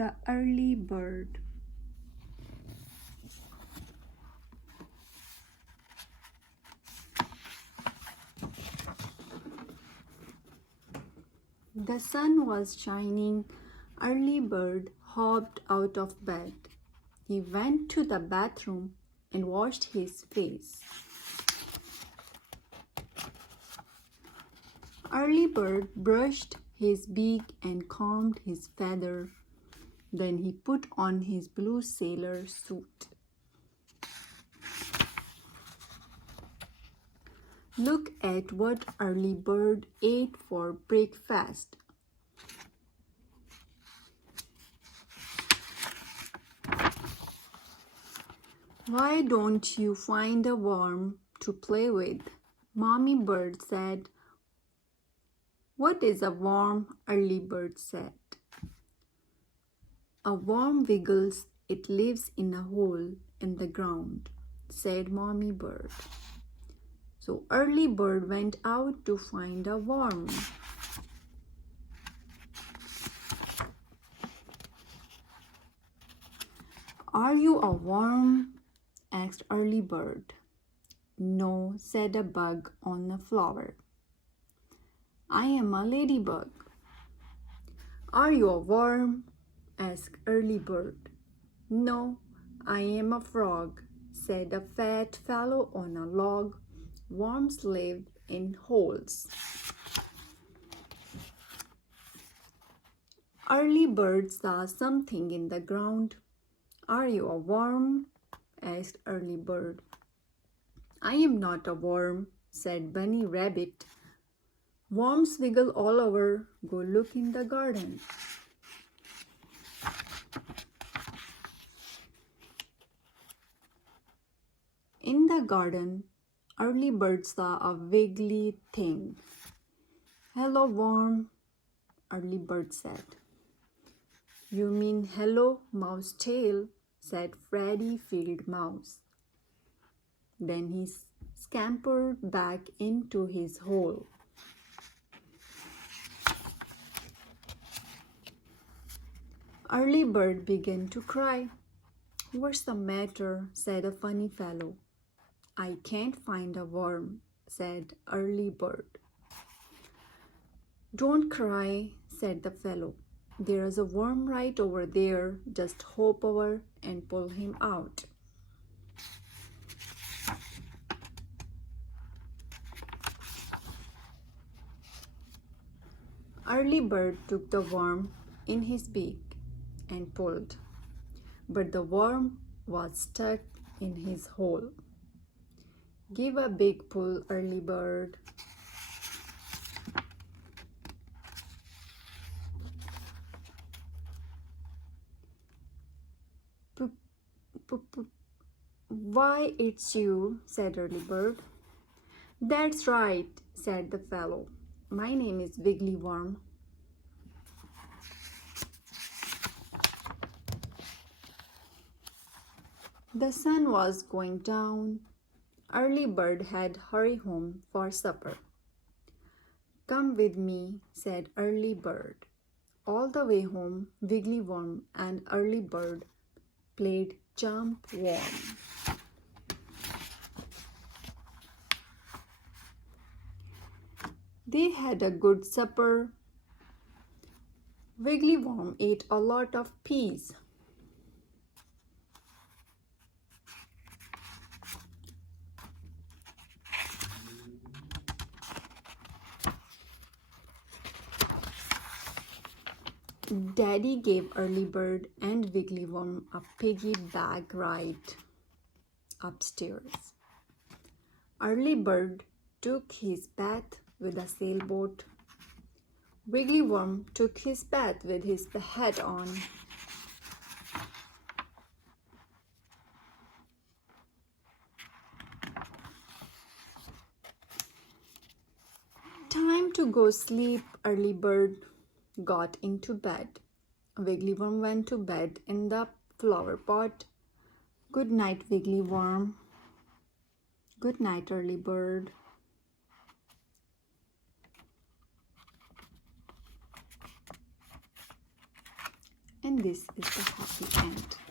The early bird. The sun was shining. Early bird hopped out of bed. He went to the bathroom and washed his face. Early bird brushed his beak and combed his feather. Then he put on his blue sailor suit. Look at what early bird ate for breakfast. Why don't you find a worm to play with? Mommy bird said. What is a worm? Early bird said. A worm wiggles, it lives in a hole in the ground, said Mommy bird. So early bird went out to find a worm. Are you a worm? Asked early bird. No, said a bug on a flower. I am a ladybug. Are you a worm? Asked early bird. No, I am a frog, said a fat fellow on a log. Worms live in holes. Early bird saw something in the ground. Are you a worm? Asked early bird. I am not a worm, said Bunny Rabbit. Worms wiggle all over. Go look in the garden. In the garden, early bird saw a wiggly thing. Hello, worm, early bird said. You mean hello, mouse tail, said Freddy Field Mouse. Then he scampered back into his hole. Early bird began to cry. What's the matter? Said a funny fellow. I can't find a worm, said early bird. Don't cry, said the fellow. There's a worm right over there. Just hop over and pull him out. Early bird took the worm in his beak and pulled, but the worm was stuck in his hole. Give a big pull, early bird. Poop, poop, poop. Why, it's you, said early bird. That's right, said the fellow. My name is Wiggly Worm. The sun was going down. Early bird had hurry home for supper. Come with me, said early bird. All the way home, Wiggly Worm and early bird played jump worm. They had a good supper. Wiggly Worm ate a lot of peas. Daddy gave early bird and Wiggly Worm a piggyback ride upstairs. Early bird took his bath with a sailboat. Wiggly Worm took his bath with his hat on. Time to go sleep, early bird got into bed. Wiggly Worm went to bed in the flower pot. Good night, Wiggly Worm. Good night, early bird. And this is the happy end.